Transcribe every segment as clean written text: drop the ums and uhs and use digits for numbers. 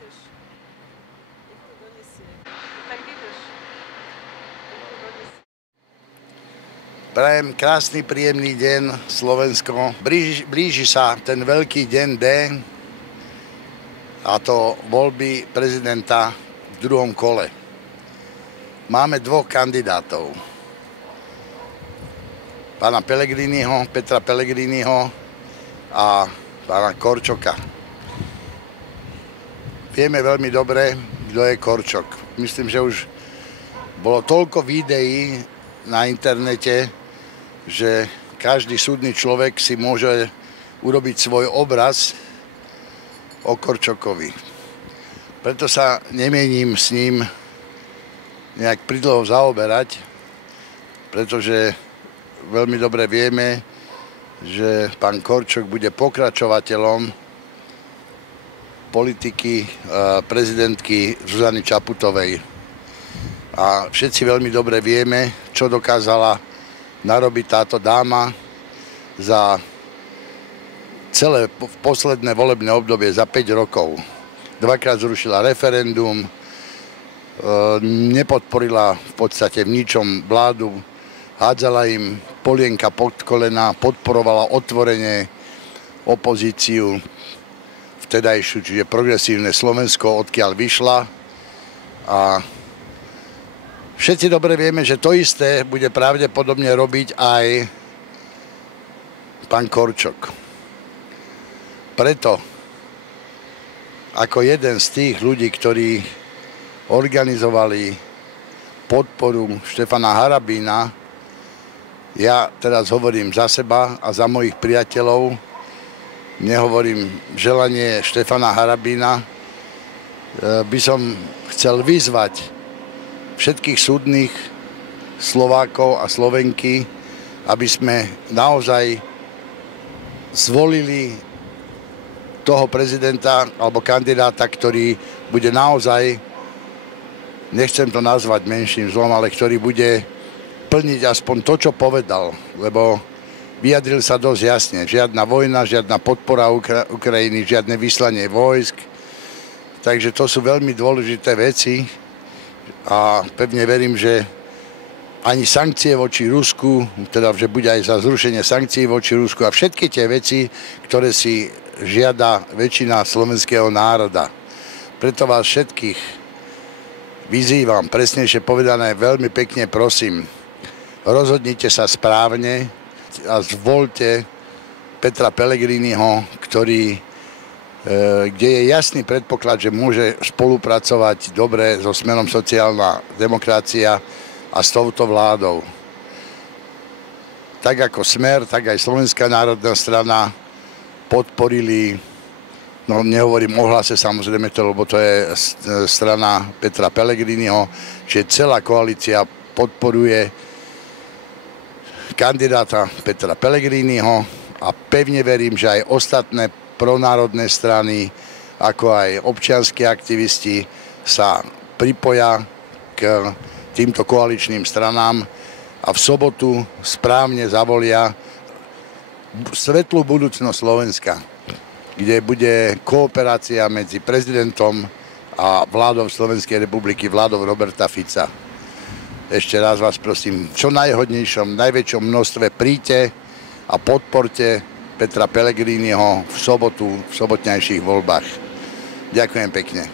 vydrž. Nech to donesie. Tak vydrž. Nech to donesie. Prajem krásny, príjemný deň, Slovensko. Blíži sa ten veľký deň D, a to voľby prezidenta v druhom kole. Máme dvoch kandidátov. Pána Petra Pellegriniho a pána Korčoka. Vieme veľmi dobre, kto je Korčok. Myslím, že už bolo toľko videí na internete, že každý súdny človek si môže urobiť svoj obraz o Korčokovi. Preto sa nemienim s ním nejak pridlho zaoberať, pretože veľmi dobre vieme, že pán Korčok bude pokračovateľom politiky prezidentky Zuzany Čaputovej. A všetci veľmi dobre vieme, čo dokázala narobiť táto dáma za celé posledné volebné obdobie, za 5 rokov. Dvakrát zrušila referendum, nepodporila v podstate v ničom vládu, hádzala im polienka pod kolena, podporovala otvorene opozíciu vtedajšiu, čiže progresívne Slovensko, odkiaľ vyšla. A všetci dobre vieme, že to isté bude pravdepodobne robiť aj pán Korčok. Preto, ako jeden z tých ľudí, ktorí organizovali podporu Štefana Harabína, ja teraz hovorím za seba a za mojich priateľov, nehovorím želanie Štefana Harabína, by som chcel vyzvať všetkých súdnych Slovákov a Slovenky, aby sme naozaj zvolili toho prezidenta alebo kandidáta, ktorý bude naozaj, nechcem to nazvať menším zlom, ale ktorý bude plniť aspoň to, čo povedal, lebo vyjadril sa dosť jasne. Žiadna vojna, žiadna podpora Ukrajiny, žiadne vyslanie vojsk. Takže to sú veľmi dôležité veci a pevne verím, že ani sankcie voči Rusku, teda že bude aj za zrušenie sankcií voči Rusku a všetky tie veci, ktoré si žiada väčšina slovenského národa. Preto vás všetkých vyzývam, presnejšie povedané, veľmi pekne prosím, rozhodnite sa správne a zvoľte Petra Pellegriniho, kde je jasný predpoklad, že môže spolupracovať dobre so Smerom sociálna demokracia a s touto vládou. Tak ako Smer, tak aj Slovenská národná strana podporili, no nehovorím o Hlase samozrejme, lebo to je strana Petra Pellegriniho, čiže celá koalícia podporuje kandidáta Petra Pellegriniho a pevne verím, že aj ostatné pronárodné strany, ako aj občianski aktivisti sa pripoja k týmto koaličným stranám a v sobotu správne zavolia svetlú budúcnosť Slovenska, kde bude kooperácia medzi prezidentom a vládou Slovenskej republiky, vládou Roberta Fica. Ešte raz vás prosím, v čo najhodnejšom, najväčšom množstve príďte a podporte Petra Pellegriniho v sobotu, v sobotnejších voľbách. Ďakujem pekne.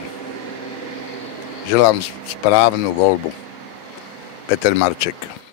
Želám správnu voľbu. Peter Marček.